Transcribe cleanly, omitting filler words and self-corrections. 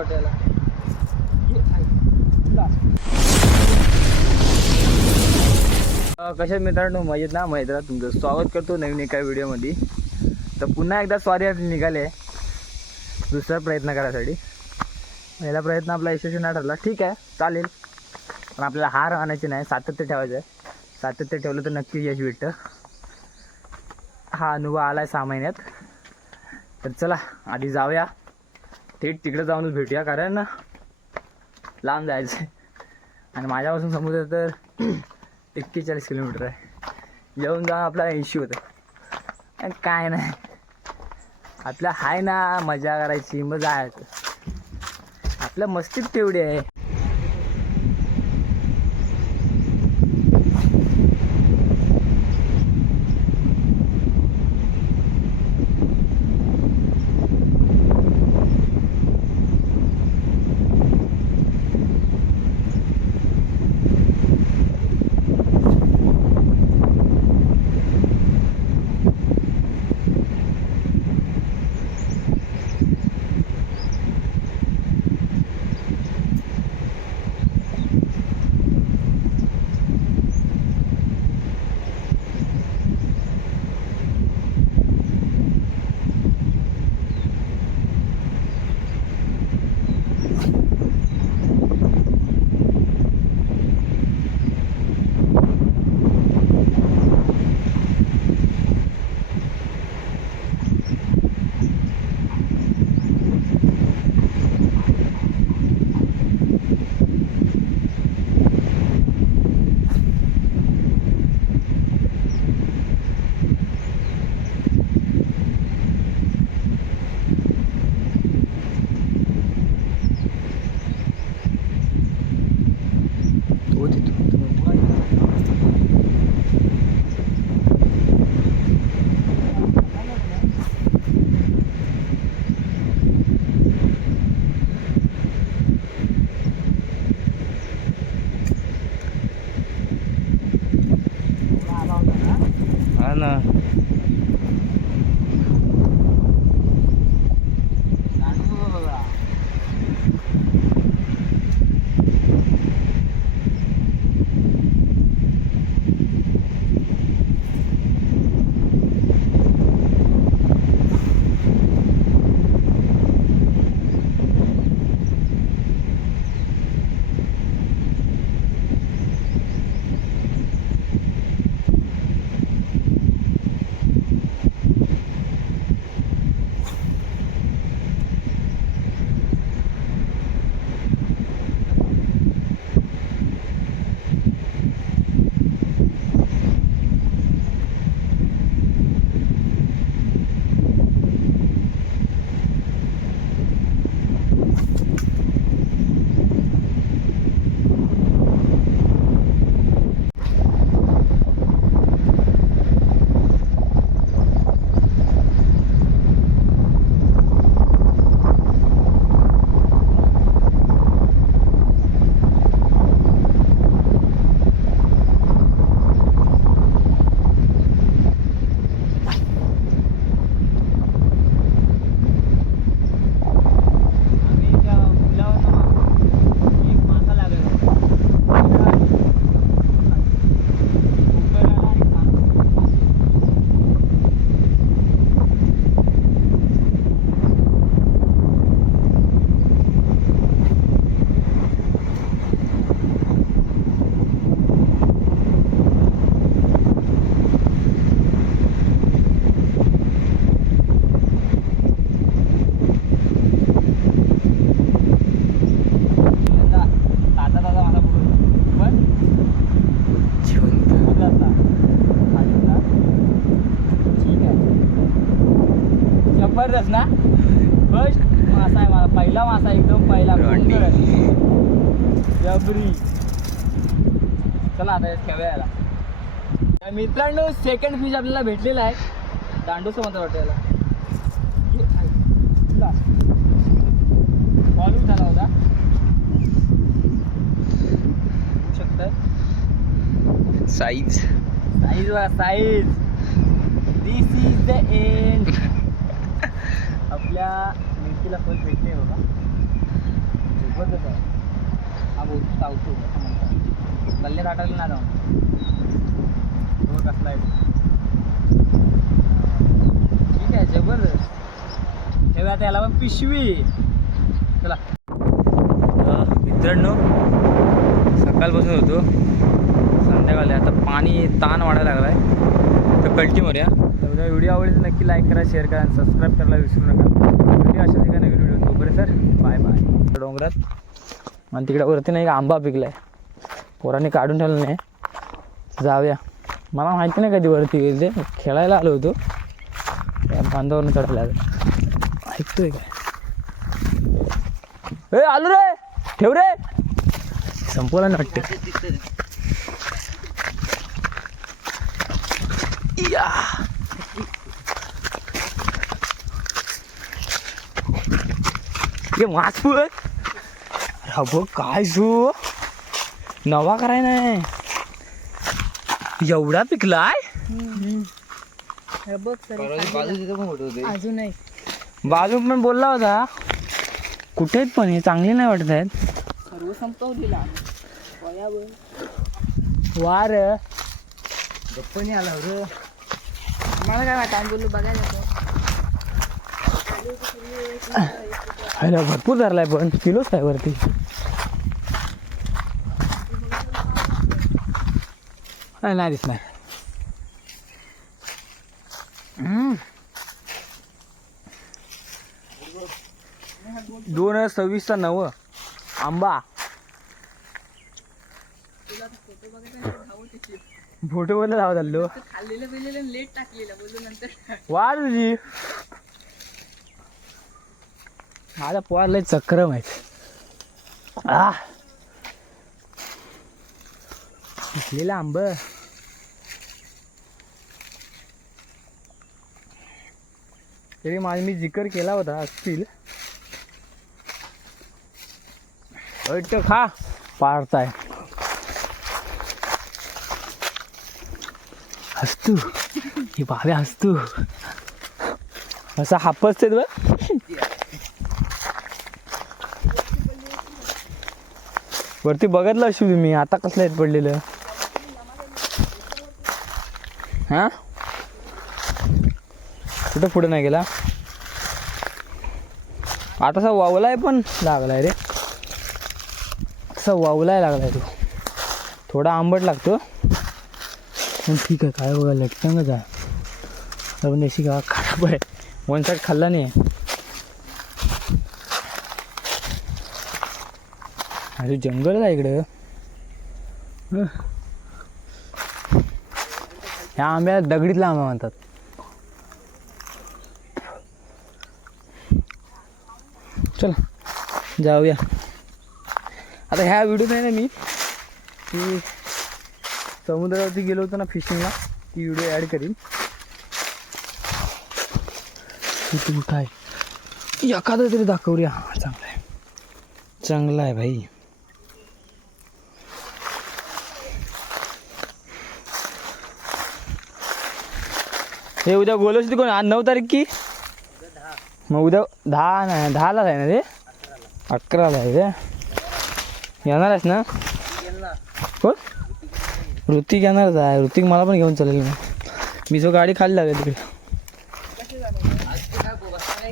वाटायला. कशा मित्रांनो, मजेत ना? मजेत तुमचं स्वागत करतो नवीन एका व्हिडिओमध्ये. तर पुन्हा एकदा सॉरी निघाले दुसरा प्रयत्न करायसाठी. पहिला प्रयत्न आपला यशस्वी नाही ठरला, ठीक आहे चालेल, पण आपल्याला हार आणायची नाही, सातत्य ठेवायचं आहे. सातत्य ठेवलं तर नक्की यश भेटतं. हा अनुभव आला आहे 6 महिन्यात. तर चला आधी जाऊया, थेट तिकडे जाऊनच भेटूया, कारण लांब जायचं आहे आणि माझ्यापासून समुद्र तर 41 किलोमीटर आहे. येऊन जाऊन आपला 80 होतं. आणि काय नाही, आपल्या हाय ना मजा करायची, मग जायचं. आपल्या मस्तीत तेवढी आहे. हा ना, जबरदस्त ना. फर्स्ट मासा आहे मला, पहिला मासा, एकदम पहिला जबरी. चला आता ठेवूया याला. मित्रांनो, सेकंड फिश आपल्याला भेटलेला आहे. दांडूस म्हणतात वाटतं याला. फॉलो झाला होता, बघू शकताय. Size size. This is the end. आपल्या मिरचीला फल भेटले बाबा. चावतो असं म्हणतात. गल्ले काटायला नाही जाऊन तो कसला आहे. ठीक आहे जबरदस्त. ठेवूया त्याला पण पिशवी. चला मित्रांनो, सकाळपासून होतो संध्याकाळी आता पाणी ताण वाढायला लागला आहे. तर कल्टी मारूया. तर व्हिडिओ आवडेल तर नक्की लाईक करा, शेअर करा आणि सबस्क्राईब करायला विसरू नका. व्हिडिओ अशाच एका नवीन व्हिडिओ तोपर्यंत सर बाय बाय. डोंगरात आणि तिकडे वरती नाही का आंबा पिकला आहे, पोरांनी काढून ठेवलं नाही. जाऊया. मला माहिती नाही कधी वरती गेले ते, खेळायला आलो होतो त्या बांधावरून चढायला आलो. ऐकतोय काय? ए आलो रे, ठेव रे. संपवला नाही वाटते. या मास बघ. अरे बघ काय जो नवा कराय नाही एवढा पिकलाय. अजून नाही. बाजू पण बोलला होता कुठे आहेत पण हे चांगले नाही वाटत आहेत. सर्व संपवलेला वार गप्पनी आला रे. मला काय वाटतं आम्ही बोललो बघायला अरे भरपूर धरलाय पण किलोच आहे वरती. नाही दिसणार. 2026 आंबा. फोटो बोलला जाऊ चाललो. खाल्लेलं बिल्लेलं लेट टाकलेलं बोललो नंतर. वा तुझी माझ्या पोहायला लय चक्र माहित. पिकलेला आंब. तरी माझी मी जिकर केला होता असतील. अट खा पाडताय. हसतू ही भावे हसतू असा हापसते बघ. वरती बघितलं अशी तुम्ही आता कसलं येत पडलेलं. हा कुठं पुढे नाही गेला. आता असा वावलाय पण लागलाय रे. असा वावलाय लागलाय तो. थोडा आंबट लागतो पण ठीक आहे. काय बघा लटकंगच आहे. पण अशी का खराब आहे. वन साईड खाल्ला नाही. अरे जंगल आहे इकडं. ह्या आंब्याला दगडीतला आंबा म्हणतात. चला जाऊया. आता ह्या व्हिडिओत आहे ना मी की समुद्रावरती गेलो होतो ना फिशिंगला, ती व्हिडिओ ॲड करीन. तू काय एखादं तरी दाखवूया. चांगला आहे, चांगला आहे भाई. हे उद्या बोलवशी कोण? आज 9 तारीख की मग उद्या 10 नाही 10ला आहे ना ते. 11ला आहे ते. येणार आहेस ना? कोण? ऋतिक येणारच आहे. ऋतिक मला पण घेऊन चालेल. मी जो गाडी खाली लागेल तिकडे.